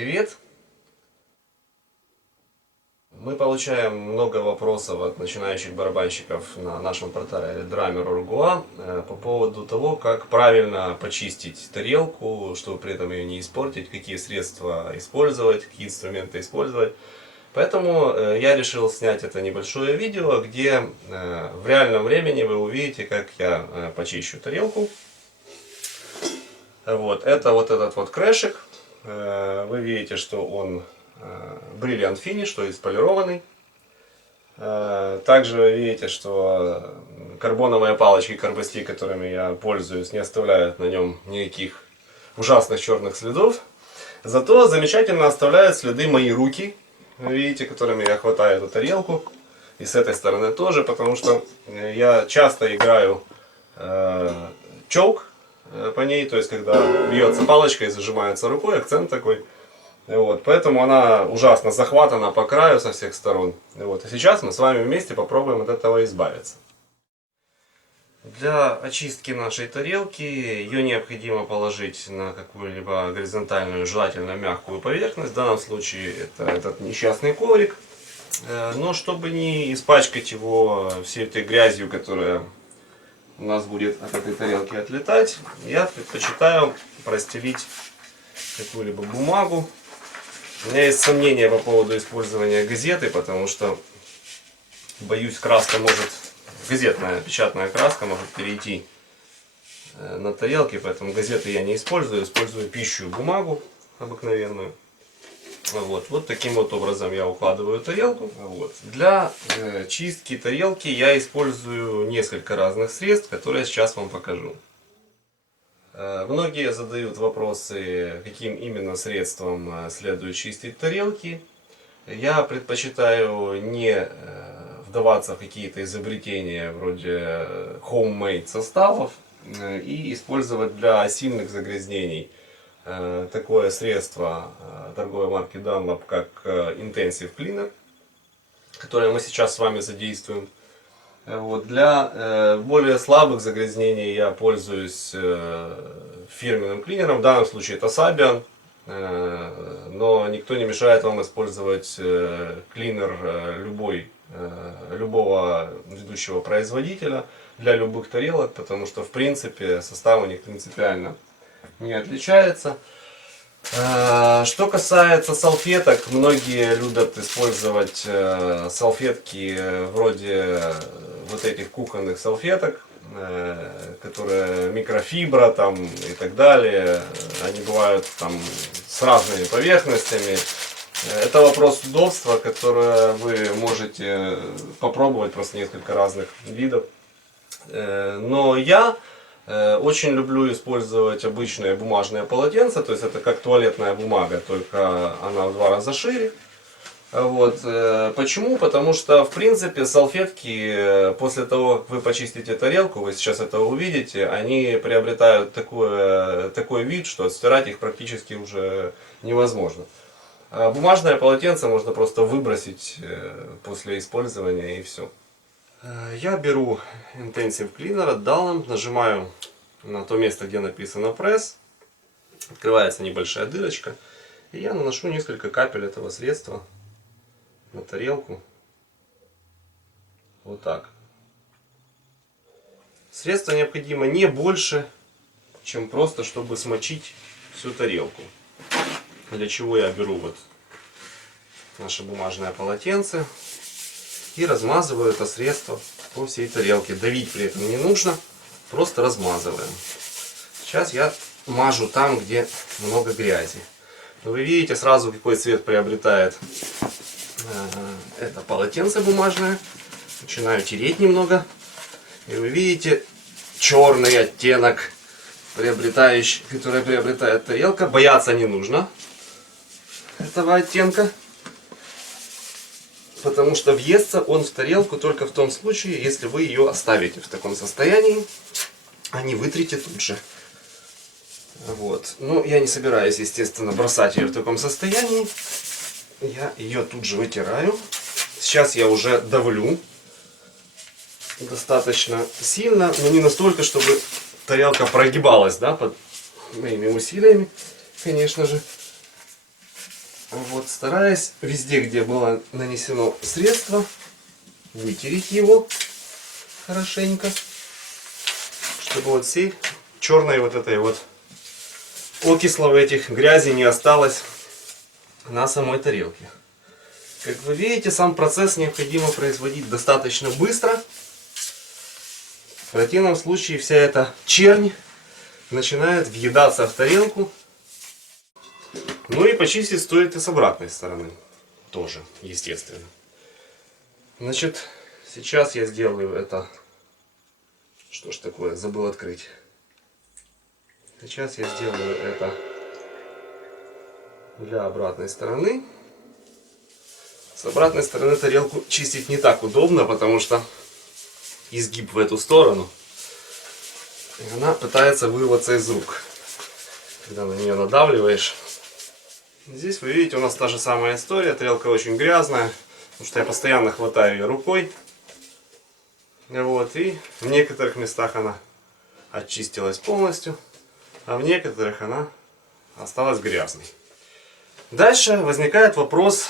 привет! Мы получаем много вопросов от начинающих барабанщиков на нашем портале Drummer.org.ua по поводу того, как правильно почистить тарелку, чтобы при этом ее не испортить, какие средства использовать, какие инструменты использовать. Поэтому я решил снять это небольшое видео, где в реальном времени вы увидите, как я почищу тарелку. Вот, это вот этот вот крэшик. Вы видите, что он Brilliant Finish, то есть полированный. Также вы видите, что карбоновые палочки карбостик, которыми я пользуюсь, не оставляют на нем никаких ужасных черных следов. Зато замечательно оставляют следы мои руки, вы видите, которыми я хватаю эту тарелку. И с этой стороны тоже, потому что я часто играю чоук по ней, то есть когда бьется палочка и зажимается рукой, акцент такой. Вот, поэтому она ужасно захватана по краю со всех сторон. Вот, и сейчас мы с вами вместе попробуем от этого избавиться. Для очистки нашей тарелки ее необходимо положить на какую-либо горизонтальную, желательно мягкую поверхность. В данном случае это этот несчастный коврик. Но чтобы не испачкать его всей этой грязью, которая у нас будет от этой тарелки отлетать, я предпочитаю простелить какую-либо бумагу. У меня есть сомнения по поводу использования газеты, потому что, боюсь, краска может, газетная печатная краска может перейти на тарелки, поэтому газеты я не использую, использую пищу, бумагу обыкновенную. Вот таким вот образом я укладываю тарелку. Вот. Для чистки тарелки я использую несколько разных средств, которые я сейчас вам покажу. Многие задают вопросы, каким именно средством следует чистить тарелки. Я предпочитаю не вдаваться в какие-то изобретения вроде homemade составов и использовать для сильных загрязнений такое средство торговой марки Dunlop, как Intensive Cleaner, которое мы сейчас с вами задействуем. Вот. Для более слабых загрязнений я пользуюсь фирменным клинером, в данном случае это Sabian, но никто не мешает вам использовать клинер любого ведущего производителя для любых тарелок, потому что в принципе состав у них принципиально не отличается. Что касается салфеток, многие любят использовать салфетки вроде вот этих кухонных салфеток, которые микрофибра там и так далее. Они бывают там с разными поверхностями. Это вопрос удобства, которое вы можете попробовать, просто несколько разных видов. Но я очень люблю использовать обычные бумажные полотенца, то есть это как туалетная бумага, только она в 2 раза шире. Вот. Почему? Потому что в принципе салфетки после того, как вы почистите тарелку, вы сейчас это увидите, они приобретают такой вид, что стирать их практически уже невозможно. А бумажное полотенце можно просто выбросить после использования и все. Я беру Intensive Cleaner от Dunlop, нажимаю на то место, где написано Press, открывается небольшая дырочка, и я наношу несколько капель этого средства на тарелку. Вот так. Средство необходимо не больше, чем просто, чтобы смочить всю тарелку. Для чего я беру вот наше бумажное полотенце и размазываю это средство по всей тарелке. Давить при этом не нужно, просто размазываем. Сейчас я мажу там, где много грязи. Вы видите сразу, какой цвет приобретает это полотенце бумажное. Начинаю тереть немного. И вы видите черный оттенок, который приобретает тарелка. Бояться не нужно этого оттенка, потому что въестся он в тарелку только в том случае, если вы ее оставите в таком состоянии, а не вытрите тут же. Вот. Но я не собираюсь, естественно, бросать ее в таком состоянии. Я ее тут же вытираю. Сейчас я уже давлю достаточно сильно, но не настолько, чтобы тарелка прогибалась, да, под моими усилиями, конечно же. Вот, стараюсь везде, где было нанесено средство, вытереть его хорошенько, чтобы вот всей черной вот этой вот окислов этих грязи не осталось на самой тарелке. Как вы видите, сам процесс необходимо производить достаточно быстро. В противном случае вся эта чернь начинает въедаться в тарелку. Ну и почистить стоит и с обратной стороны. Тоже, естественно. Значит, сейчас я сделаю это. Что ж такое, забыл открыть. Сейчас я сделаю это для обратной стороны. С обратной стороны тарелку чистить не так удобно, потому что изгиб в эту сторону. И она пытается вырваться из рук, когда на нее надавливаешь. Здесь вы видите, у нас та же самая история. Тарелка очень грязная, потому что я постоянно хватаю ее рукой. Вот, и в некоторых местах она очистилась полностью, а в некоторых она осталась грязной. Дальше возникает вопрос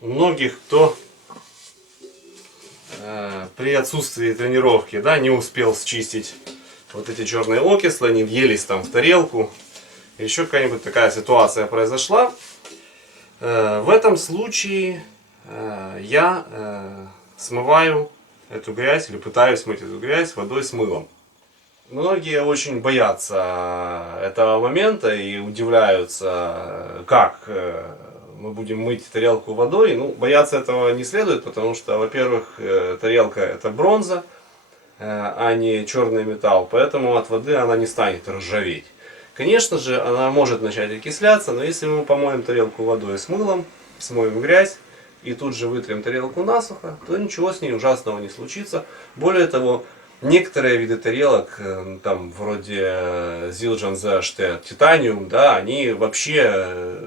у многих, кто при отсутствии тренировки, да, не успел счистить вот эти черные окислы, они въелись там в тарелку. Еще какая-нибудь такая ситуация произошла. В этом случае я смываю эту грязь или пытаюсь смыть эту грязь водой с мылом. Многие очень боятся этого момента и удивляются, как мы будем мыть тарелку водой. Ну, бояться этого не следует, потому что, во-первых, тарелка это бронза, а не черный металл, поэтому от воды она не станет ржаветь. Конечно же, она может начать окисляться, но если мы помоем тарелку водой с мылом, смоем грязь и тут же вытрем тарелку насухо, то ничего с ней ужасного не случится. Более того, некоторые виды тарелок, там вроде Zildjian ZHT Titanium, да, они вообще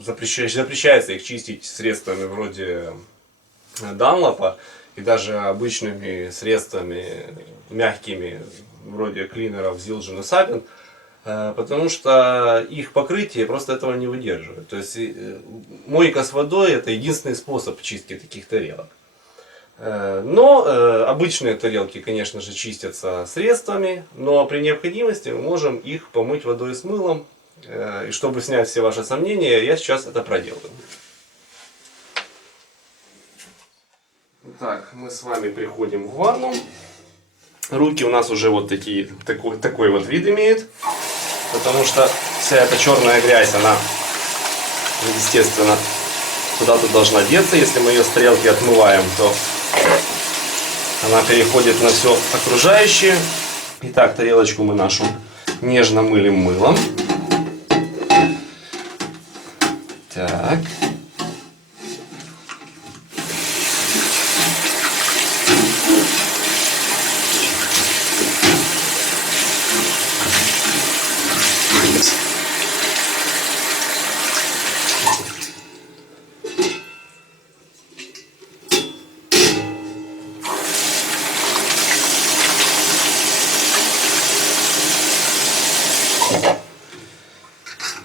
запрещается их чистить средствами вроде Dunlop и даже обычными средствами мягкими вроде клинеров Zildjian и Sabin. Потому что их покрытие просто этого не выдерживает. То есть мойка с водой это единственный способ чистки таких тарелок. Но обычные тарелки, конечно же, чистятся средствами, но при необходимости мы можем их помыть водой с мылом. И чтобы снять все ваши сомнения, я сейчас это проделаю. Так, мы с вами приходим в ванну. Руки у нас уже вот такой вот вид имеют. Потому что вся эта черная грязь, она, естественно, куда-то должна деться. Если мы ее с тарелки отмываем, то она переходит на все окружающее. Итак, тарелочку мы нашу нежно мылим мылом. Так.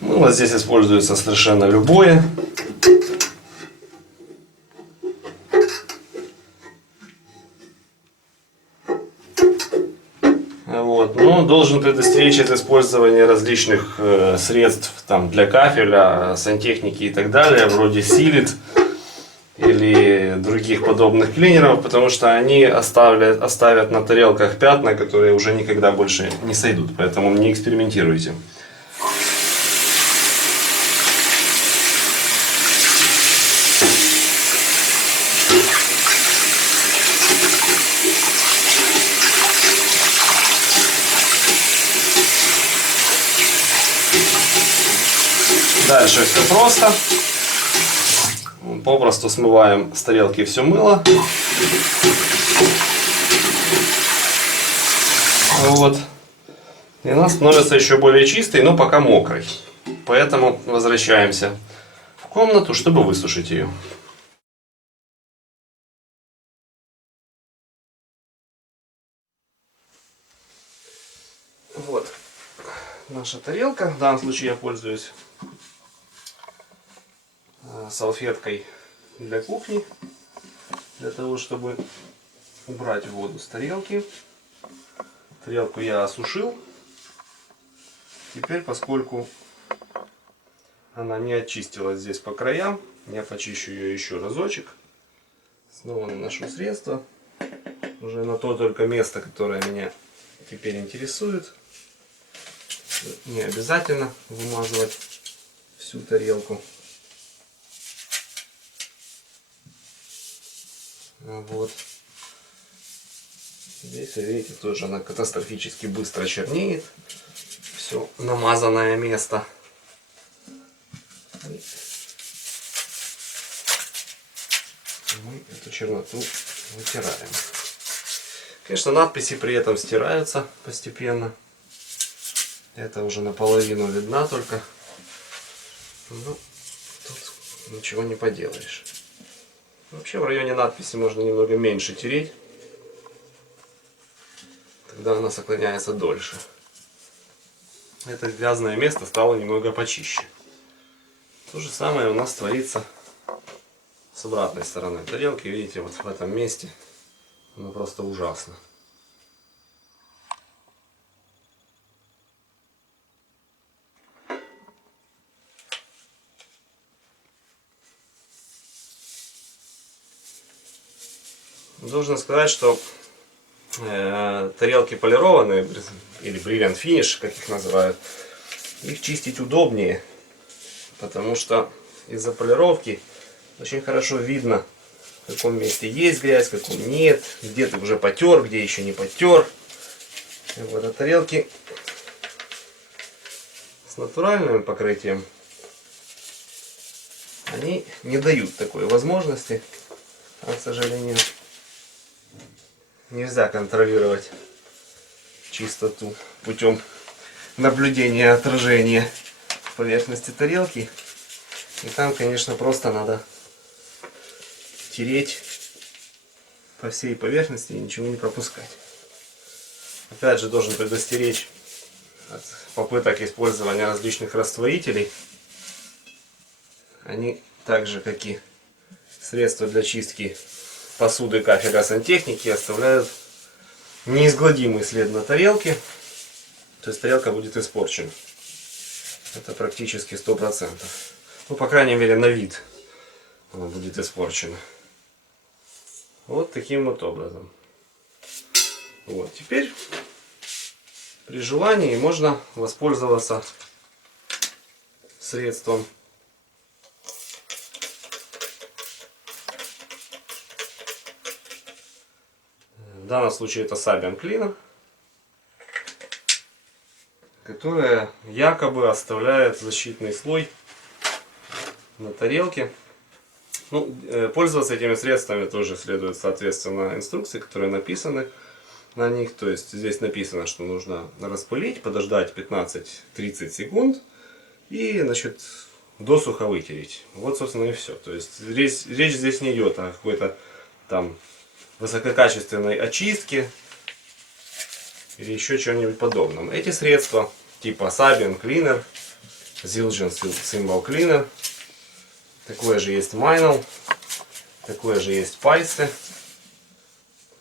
Ну, вот здесь используется совершенно любое. Вот. Но должен предостеречь от использования различных средств там, для кафеля, сантехники и так далее, вроде Sealit или других подобных клинеров, потому что они оставят на тарелках пятна, которые уже никогда больше не сойдут, поэтому не экспериментируйте. Дальше все просто. Попросту смываем с тарелки все мыло. Вот. И она становится еще более чистой, но пока мокрой. Поэтому возвращаемся в комнату, чтобы высушить ее. Вот наша тарелка. В данном случае я пользуюсь салфеткой для кухни, для того, чтобы убрать воду с тарелки. Тарелку я осушил. Теперь, поскольку она не очистилась здесь по краям, я почищу ее еще разочек. Снова наношу средство. Уже на то только место, которое меня теперь интересует. Не обязательно вымазывать всю тарелку. Вот. Здесь, видите, тоже она катастрофически быстро чернеет. Все намазанное место. Мы эту черноту вытираем. Конечно, надписи при этом стираются постепенно. Это уже наполовину видна только. Ну, тут ничего не поделаешь. Вообще в районе надписи можно немного меньше тереть. Тогда она сохраняется дольше. Это грязное место стало немного почище. То же самое у нас творится с обратной стороны тарелки. Видите, вот в этом месте оно просто ужасно. Должен сказать, что тарелки полированные, или Brilliant Finish, как их называют, их чистить удобнее, потому что из-за полировки очень хорошо видно, в каком месте есть грязь, в каком нет, где ты уже потер, где еще не потер. Вот, а тарелки с натуральным покрытием, они не дают такой возможности, а, к сожалению, нельзя контролировать чистоту путем наблюдения отражения поверхности тарелки. И там, конечно, просто надо тереть по всей поверхности и ничего не пропускать. Опять же, должен предостеречь от попыток использования различных растворителей. Они, так же как и средства для чистки посуды кафедра сантехники, оставляют неизгладимый след на тарелке. То есть тарелка будет испорчена. Это практически 100%. Ну, по крайней мере, на вид она будет испорчена. Вот таким вот образом. Вот. Теперь при желании можно воспользоваться средством в данном случае это Sabian Cleaner, которая якобы оставляет защитный слой на тарелке. Ну, пользоваться этими средствами тоже следует соответственно инструкции, которые написаны на них. То есть здесь написано, что нужно распылить, подождать 15-30 секунд и, значит, досуха вытереть. Вот, собственно, и все. То есть речь здесь не идет о какой-то там высококачественной очистке или еще чего-нибудь подобном. Эти средства типа Sabian Cleaner, Zildjian Cymbal Cleaner, такое же есть Meinl, такое же есть Paiste.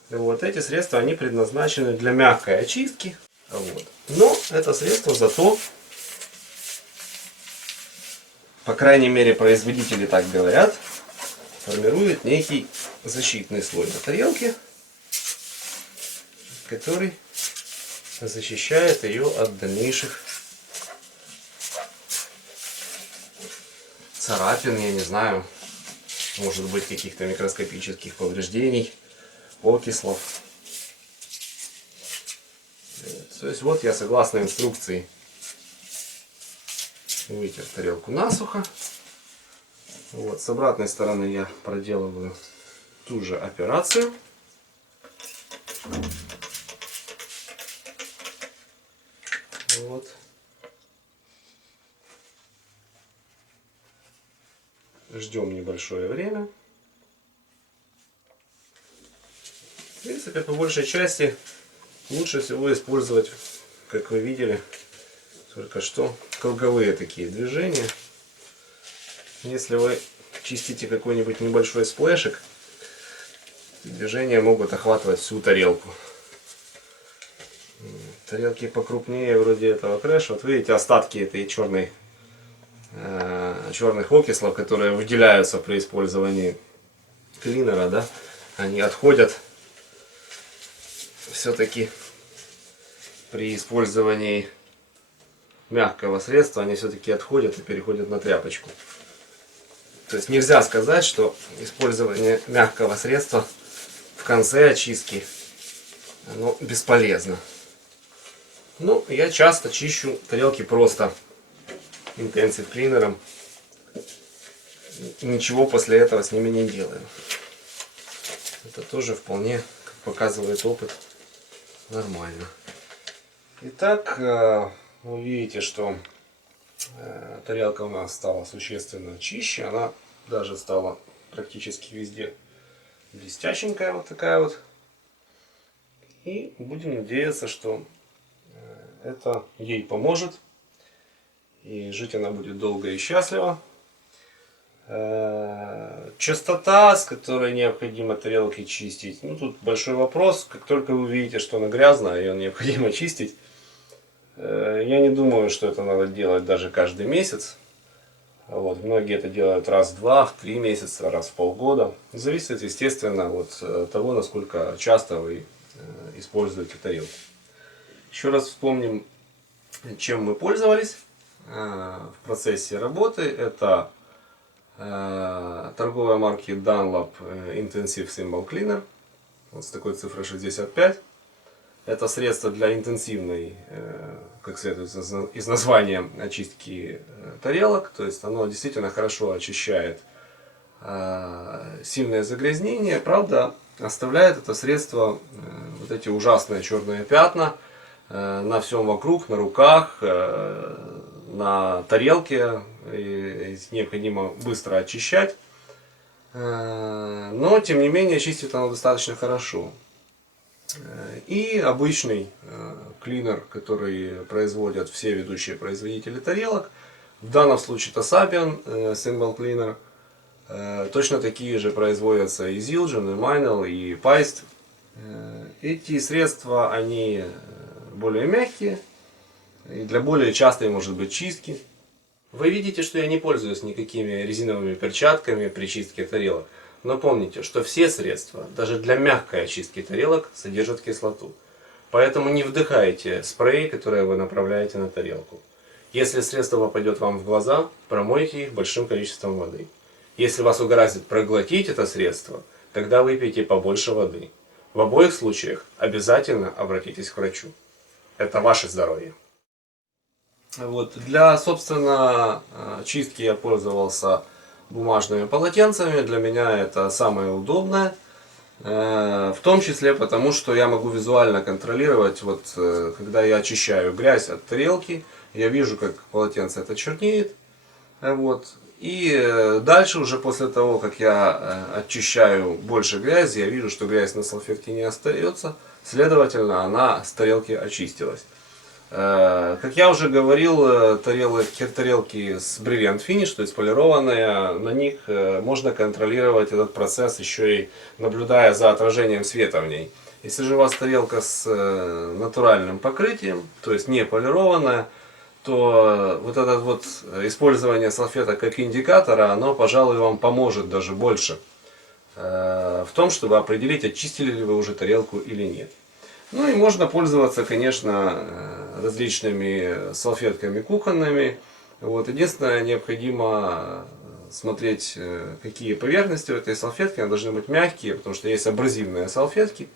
Вот эти средства, они предназначены для мягкой очистки. Вот. Но это средство зато, по крайней мере производители так говорят, формирует некий защитный слой на тарелке, который защищает ее от дальнейших царапин, я не знаю, может быть каких-то микроскопических повреждений, окислов. То есть вот я согласно инструкции вытер тарелку насухо. Вот, с обратной стороны я проделываю ту же операцию. Вот. Ждем небольшое время. В принципе, по большей части лучше всего использовать, как вы видели только что, круговые такие движения. Если вы чистите какой-нибудь небольшой сплэшик, движения могут охватывать всю тарелку. Тарелки покрупнее вроде этого крэша. Вот видите остатки этой черных окислов, которые выделяются при использовании клинера, да, они отходят все-таки при использовании мягкого средства, они все-таки отходят и переходят на тряпочку. То есть нельзя сказать, что использование мягкого средства в конце очистки оно бесполезно. Ну, я часто чищу тарелки просто интенсив клинером. Ничего после этого с ними не делаю. Это тоже вполне, как показывает опыт, нормально. Итак, вы видите, что тарелка у нас стала существенно чище. Она даже стала практически везде блестященькая, вот такая вот. И будем надеяться, что это ей поможет. И жить она будет долго и счастливо. Частота, с которой необходимо тарелки чистить. Ну, тут большой вопрос. Как только вы увидите, что она грязная, ее необходимо чистить. Я не думаю, что это надо делать даже каждый месяц. Вот. Многие это делают раз в 2, в 3 месяца, раз в полгода. Зависит, естественно, от того, насколько часто вы используете тарелку. Еще раз вспомним, чем мы пользовались в процессе работы. Это торговая марки Dunlop Intensive Simple Cleaner. Вот с такой цифрой 65. Это средство для интенсивной, как следует из названия, очистки тарелок. То есть оно действительно хорошо очищает сильное загрязнение. Правда, оставляет это средство вот эти ужасные черные пятна на всем вокруг, на руках, на тарелке. И необходимо быстро очищать. Но, тем не менее, чистит оно достаточно хорошо. И обычный клинер, который производят все ведущие производители тарелок, в данном случае это Sabian Simple Cleaner, точно такие же производятся и Zildjian, и Meinl, и Paist. Эти средства, они более мягкие и для более частой, может быть, чистки. Вы видите, что я не пользуюсь никакими резиновыми перчатками при чистке тарелок. Но помните, что все средства, даже для мягкой очистки тарелок, содержат кислоту. Поэтому не вдыхайте спреи, которые вы направляете на тарелку. Если средство попадет вам в глаза, промойте их большим количеством воды. Если вас угораздит проглотить это средство, тогда выпейте побольше воды. В обоих случаях обязательно обратитесь к врачу. Это ваше здоровье. Вот. Для, собственно, чистки я пользовался бумажными полотенцами. Для меня это самое удобное. В том числе потому, что я могу визуально контролировать, вот, когда я очищаю грязь от тарелки, я вижу, как полотенце это чернеет. Вот. И дальше уже после того, как я очищаю больше грязи, я вижу, что грязь на салфетке не остается. Следовательно, она с тарелки очистилась. Как я уже говорил, тарелки с Brilliant Finish, то есть полированные, на них можно контролировать этот процесс еще и наблюдая за отражением света в ней. Если же у вас тарелка с натуральным покрытием, то есть не полированная, то вот это вот использование салфеток как индикатора, оно, пожалуй, вам поможет даже больше в том, чтобы определить, очистили ли вы уже тарелку или нет. Ну и можно пользоваться, конечно, различными салфетками кухонными. Вот. Единственное, необходимо смотреть, какие поверхности у этой салфетки. Они должны быть мягкие, потому что есть абразивные салфетки.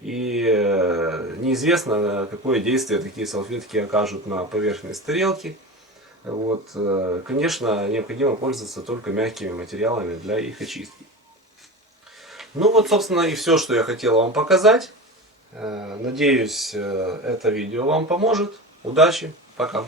И неизвестно, какое действие такие салфетки окажут на поверхность тарелки. Вот. Конечно, необходимо пользоваться только мягкими материалами для их очистки. Ну вот, собственно, и все, что я хотел вам показать. Надеюсь, это видео вам поможет. Удачи, пока!